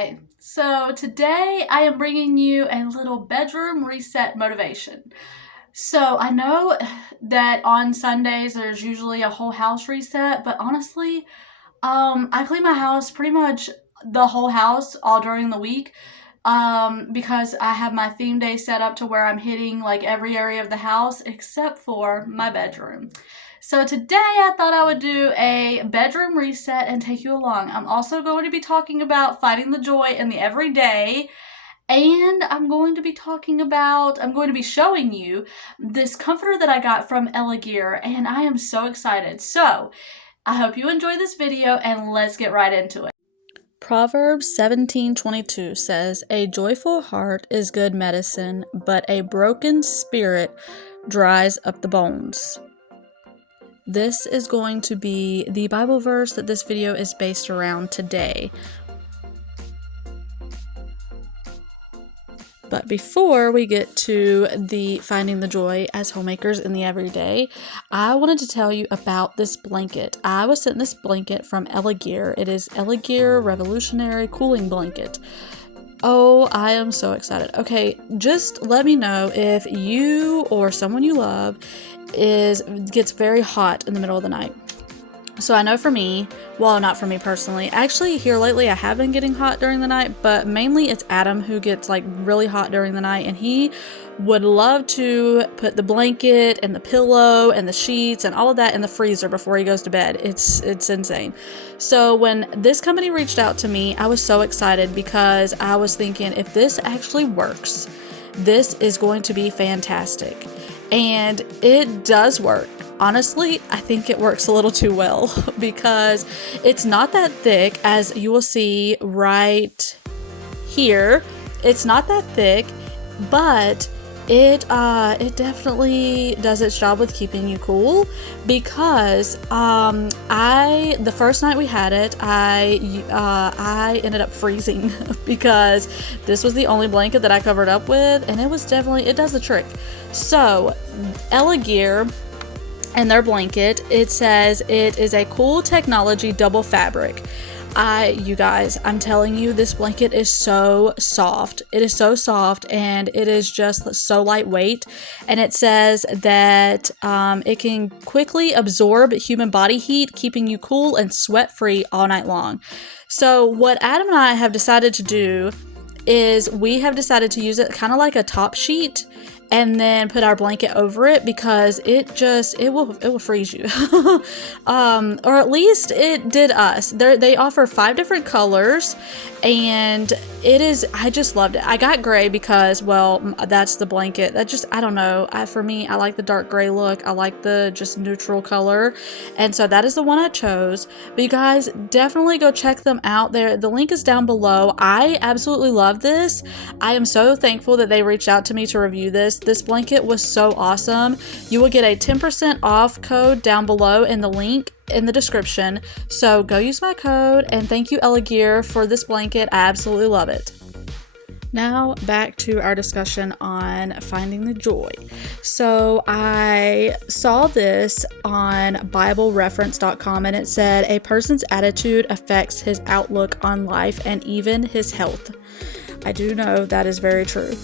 Okay, so today I am bringing you a little bedroom reset motivation. So I know that on Sundays there's usually a whole house reset, but honestly, I clean my house pretty much the whole house all during the week. Because I have my theme day set up to where I'm hitting like every area of the house except for my bedroom. So today I thought I would do a bedroom reset and take you along. I'm also going to be talking about finding the joy in the everyday. And I'm going to be showing you this comforter that I got from Elegear, and I am so excited. So I hope you enjoy this video, and let's get right into it. Proverbs 17:22 says, "A joyful heart is good medicine, but a broken spirit dries up the bones." This is going to be the Bible verse that this video is based around today. But before we get to the finding the joy as homemakers in the everyday, I wanted to tell you about this blanket. I was sent this blanket from Elegear. It is Elegear Revolutionary Cooling Blanket. Oh, I am so excited. Okay, just let me know if you or someone you love gets very hot in the middle of the night. So I know for me, well, not for me personally, actually here lately I have been getting hot during the night, but mainly it's Adam who gets like really hot during the night, and he would love to put the blanket and the pillow and the sheets and all of that in the freezer before he goes to bed. It's insane. So when this company reached out to me, I was so excited because I was thinking, if this actually works, this is going to be fantastic. And it does work. Honestly, I think it works a little too well because it's not that thick, as you will see right here. It's not that thick, but it definitely does its job with keeping you cool, because the first night we had it, I ended up freezing because this was the only blanket that I covered up with, and it does the trick. So Elegear and their blanket, it says it is a cool technology double fabric. You guys, I'm telling you, this blanket is so soft. It is so soft, and it is just so lightweight. And it says that it can quickly absorb human body heat, keeping you cool and sweat free all night long. So what Adam and I have decided to do is we have decided to use it kind of like a top sheet, and then put our blanket over it, because it will freeze you. Or at least it did us. They offer 5 different colors, and I just loved it. I got gray because, well, that's the blanket. I don't know. For me, I like the dark gray look. I like the just neutral color. And so that is the one I chose. But you guys, definitely go check them out there. The link is down below. I absolutely love this. I am so thankful that they reached out to me to review this. This blanket was so awesome. You will get a 10% off code down below in the link in the description. So go use my code, and thank you, Elegear, for this blanket. I absolutely love it. Now back to our discussion on finding the joy. So I saw this on BibleReference.com, and it said a person's attitude affects his outlook on life and even his health. I do know that is very true.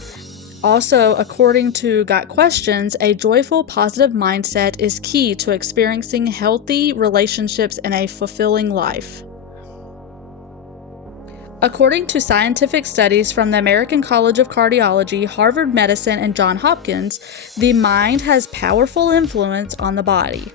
Also, according to Got Questions, a joyful, positive mindset is key to experiencing healthy relationships and a fulfilling life. According to scientific studies from the American College of Cardiology, Harvard Medicine, and Johns Hopkins, the mind has powerful influence on the body.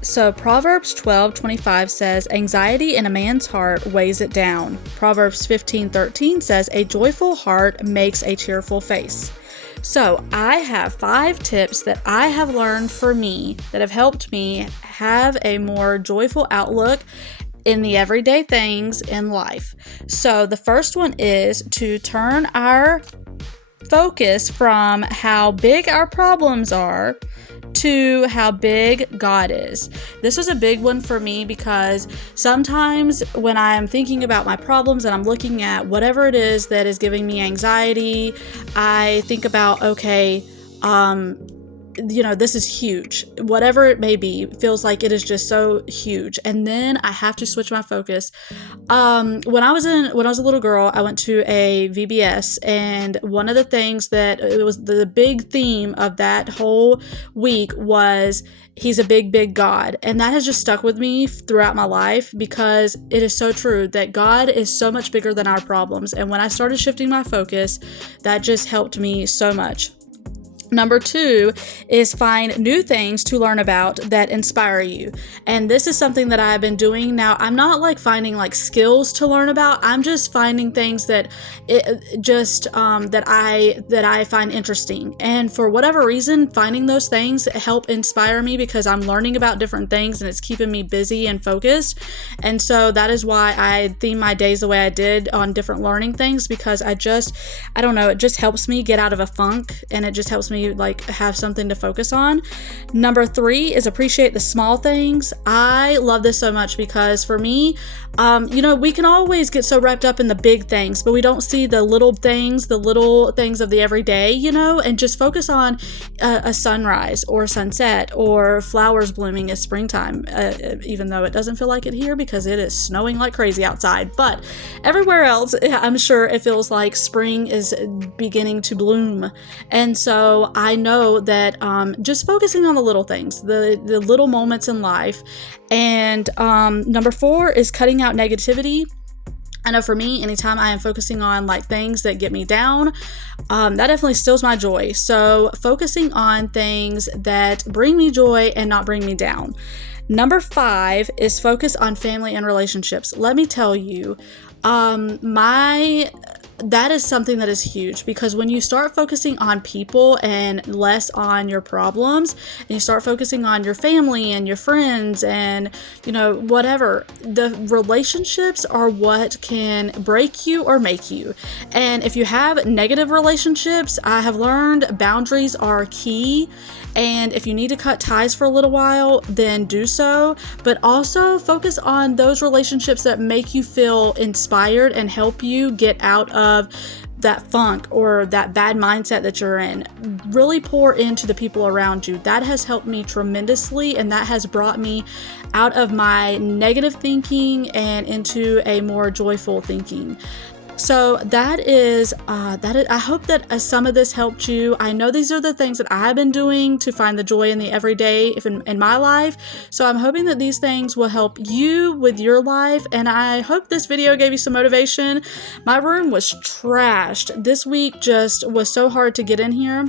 So Proverbs 12:25 says, anxiety in a man's heart weighs it down. Proverbs 15:13 says, a joyful heart makes a cheerful face. So I have 5 tips that I have learned for me that have helped me have a more joyful outlook in the everyday things in life. So the first one is to turn our focus from how big our problems are to how big God is. This was a big one for me, because sometimes when I'm thinking about my problems and I'm looking at whatever it is that is giving me anxiety, I think about, okay, this is huge. Whatever it may be, feels like it is just so huge. And then I have to switch my focus. When I was a little girl, I went to a VBS, and one of the things that it was the big theme of that whole week was He's a big, big God. And that has just stuck with me throughout my life, because it is so true that God is so much bigger than our problems. And when I started shifting my focus, that just helped me so much. Number 2 is find new things to learn about that inspire you. And this is something that I've been doing. Now, I'm not like finding like skills to learn about. I'm just finding things that that I find interesting. And for whatever reason, finding those things help inspire me, because I'm learning about different things and it's keeping me busy and focused. And so that is why I theme my days the way I did on different learning things, because I don't know, it just helps me get out of a funk, and it just helps me like have something to focus on. Number 3 is appreciate the small things. I love this so much, because for me, we can always get so wrapped up in the big things, but we don't see the little things of the everyday, and just focus on a sunrise or sunset or flowers blooming as springtime, even though it doesn't feel like it here because it is snowing like crazy outside. But everywhere else, I'm sure it feels like spring is beginning to bloom. And so I know that just focusing on the little things, the little moments in life. And number 4 is cutting out negativity. I know for me, anytime I am focusing on like things that get me down, that definitely steals my joy. So focusing on things that bring me joy and not bring me down. Number 5 is focus on family and relationships. Let me tell you, that is something that is huge, because when you start focusing on people and less on your problems, and you start focusing on your family and your friends and, whatever, the relationships are what can break you or make you. And if you have negative relationships, I have learned boundaries are key. And if you need to cut ties for a little while, then do so. But also focus on those relationships that make you feel inspired and help you get out of that funk or that bad mindset that you're in. Really pour into the people around you. That has helped me tremendously, and that has brought me out of my negative thinking and into a more joyful thinking. So that is, I hope that some of this helped you. I know these are the things that I've been doing to find the joy in the everyday in my life. So I'm hoping that these things will help you with your life. And I hope this video gave you some motivation. My room was trashed. This week just was so hard to get in here.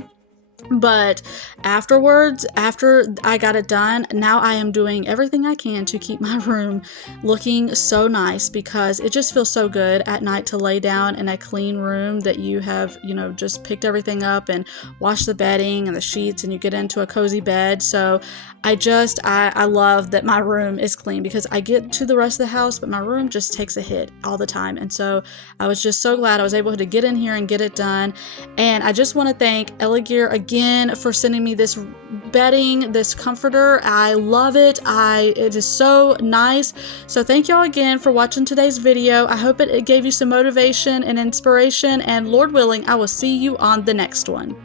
But afterwards, after I got it done, now I am doing everything I can to keep my room looking so nice, because it just feels so good at night to lay down in a clean room that you have, just picked everything up and washed the bedding and the sheets, and you get into a cozy bed. So I love that my room is clean, because I get to the rest of the house, but my room just takes a hit all the time. And so I was just so glad I was able to get in here and get it done. And I just want to thank Elegear again for sending me this bedding, this comforter. I love it. It is so nice. So thank y'all again for watching today's video. I hope it gave you some motivation and inspiration, and Lord willing, I will see you on the next one.